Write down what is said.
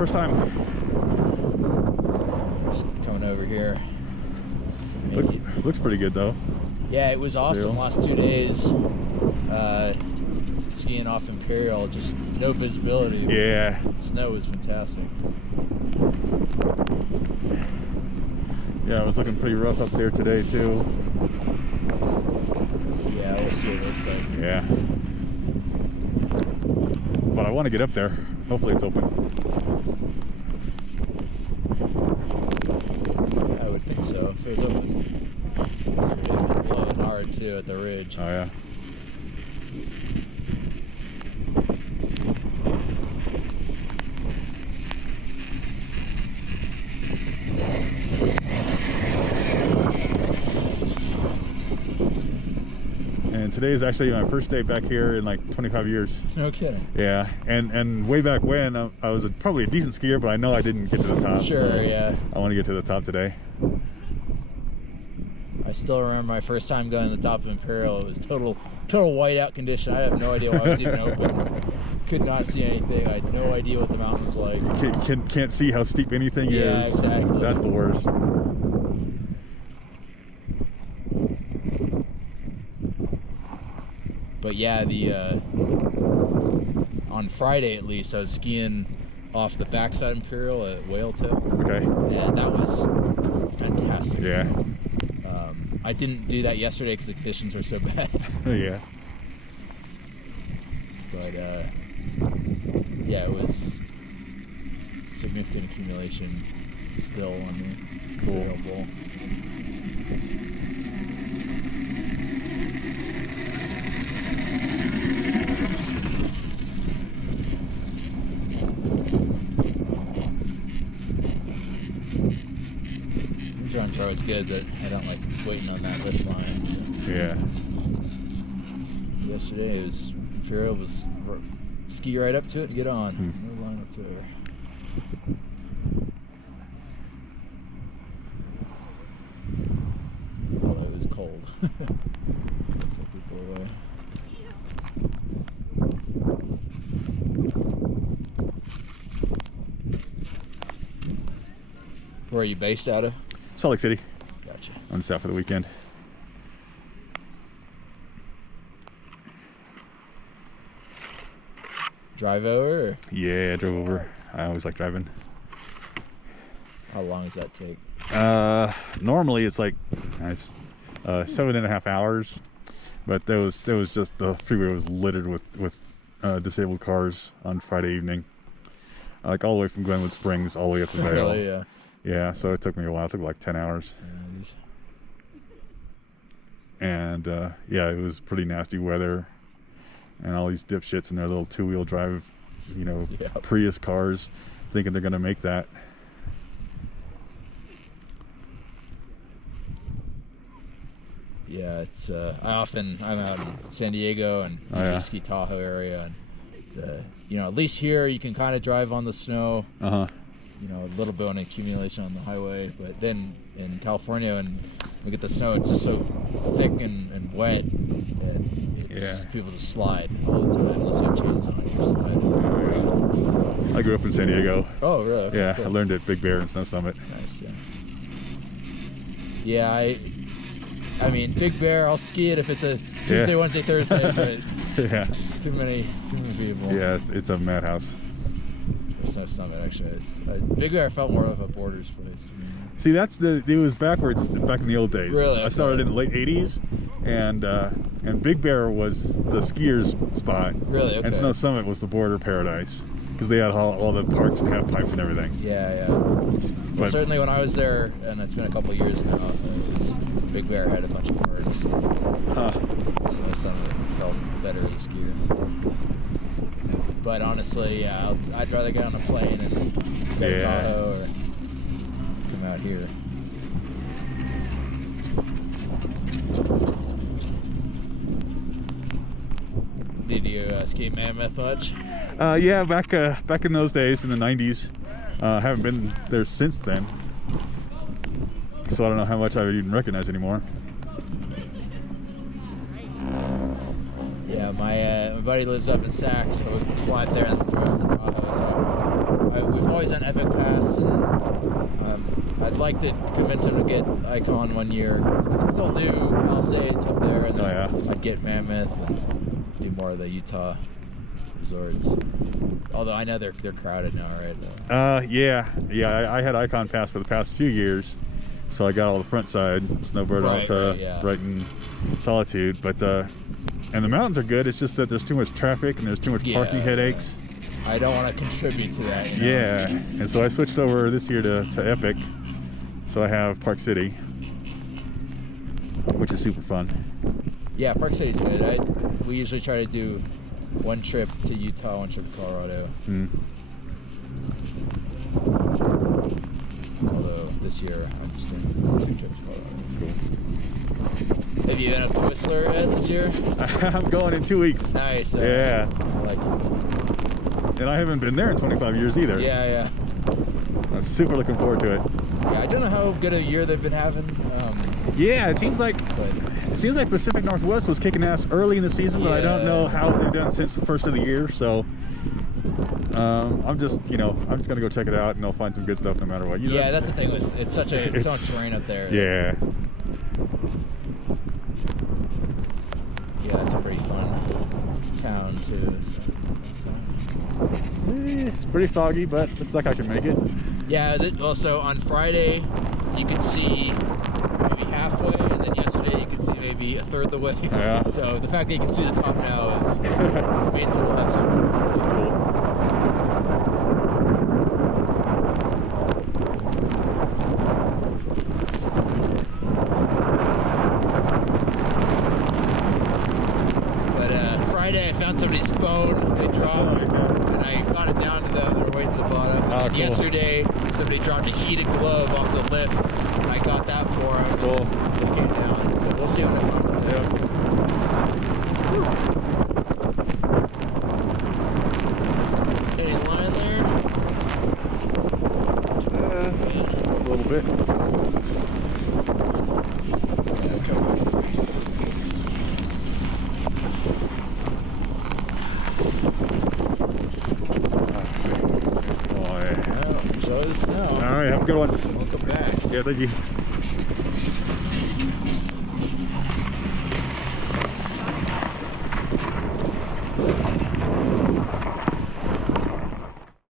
first time. Just coming over here. Looks pretty good though. Yeah, it was awesome last 2 days. Skiing off Imperial, just no visibility. Yeah. Snow was fantastic. Yeah, it was looking pretty rough up there today too. Yeah, we'll see what it looks like. Yeah. But I want to get up there. Hopefully it's open. I would think so, if it was open. It would be blowing hard too at the ridge. Oh yeah. And today is actually my first day back here in like 25 years. No kidding. Yeah, and way back when I was probably a decent skier, but I know I didn't get to the top. Sure, so yeah. I want to get to the top today. I still remember my first time going to the top of Imperial. It was total whiteout condition. I have no idea why I was even open. Could not see anything. I had no idea what the mountain was like. Can't see how steep anything is. Yeah, exactly. That's the worst. But yeah, on Friday at least, I was skiing off the backside Imperial at Whale Tip. Okay. And that was fantastic. Yeah. I didn't do that yesterday because the conditions were so bad. Yeah. But yeah, it was significant accumulation still on the Imperial Bowl. These runs are always good, but I don't like waiting on that lift line. So. Yeah. Yesterday it was Imperial was ski right up to it and get on. No line whatsoever. Although it was cold. Kept people away. Where are you based out of? Salt Lake City. Gotcha. I'm just out for the weekend. Drive over? Or? Yeah, I drove over. I always like driving. How long does that take? Normally it's like 7.5 hours, but there was just the freeway was littered with disabled cars on Friday evening, like all the way from Glenwood Springs all the way up to Vail. Really? Yeah. Yeah, so it took me a while. It took like 10 hours. And yeah, it was pretty nasty weather, and all these dipshits in their little two-wheel drive, Yep. Prius cars, thinking they're gonna make that. Yeah, it's I'm out in San Diego and usually ski Tahoe area, and at least here you can kind of drive on the snow. Uh-huh. A little bit on accumulation on the highway, but then in California, and we get the snow, it's just so thick and wet that people just slide all the time unless you have chains on. I grew up in San Diego. Oh, really? Okay, yeah, cool. I learned at Big Bear and Snow Summit. Nice, yeah. I mean, Big Bear, I'll ski it if it's a Tuesday, Wednesday, Thursday, but yeah, too many people. Yeah, it's a madhouse. Snow Summit, actually. Big Bear felt more of a Borders place to me. See, it was backwards back in the old days. Really? I started in the late 80s, and Big Bear was the skiers' spot. Really? Okay. And Snow Summit was the border paradise, because they had all the parks and half pipes and everything. Yeah. Well, certainly when I was there, and it's been a couple of years now, Big Bear had a bunch of parks. Snow Summit felt better as a skier. But honestly, yeah, I'd rather get on a plane and go to Tahoe or come out here. Did you skate Mammoth much? Yeah, back in those days in the 90s. Haven't been there since then, so I don't know how much I would even recognize anymore. Yeah, my buddy lives up in Sac, so we fly up there and drive to Tahoe. So we've always done Epic Pass, and I'd like to convince him to get Icon one year. I'd still do Palisades up there, and then I'd get Mammoth and do more of the Utah resorts. Although I know they're crowded now, right? Yeah. I had Icon Pass for the past few years, so I got all the front side snowbird out to Brighton Solitude. But and the mountains are good. It's just that there's too much traffic and there's too much parking headaches. I don't want to contribute to that. You know? Yeah, and so I switched over this year to Epic. So I have Park City, which is super fun. Yeah, Park City's good. We usually try to do one trip to Utah, one trip to Colorado. Although this year I'm just doing 2 trips to Colorado. Cool. Have you been up to Whistler yet this year? I'm going in 2 weeks. Nice. Yeah. I like it. And I haven't been there in 25 years either. Yeah. I'm super looking forward to it. Yeah, I don't know how good a year they've been having. Yeah, it seems like Pacific Northwest was kicking ass early in the season, but I don't know how they've done since the first of the year. So I'm just gonna go check it out, and I'll find some good stuff no matter what. That's the thing. It's so much terrain up there. Yeah. Yeah, it's a pretty fun town too. It's pretty foggy, but looks like I can make it. Yeah. Also on Friday, you could see maybe halfway, and then yesterday you could see maybe a third of the way. Yeah. So the fact that you can see the top now means that we'll have something really cool. But Friday I found somebody's phone they dropped, and I got it down to the way at the bottom. And cool. Yesterday somebody dropped a heated glove off the lift, and I got that for him. Cool. He came down, so we'll see what I find. Any line there? A little bit. Enjoy the snow. All right, have a good one. Welcome back. Yeah, thank you.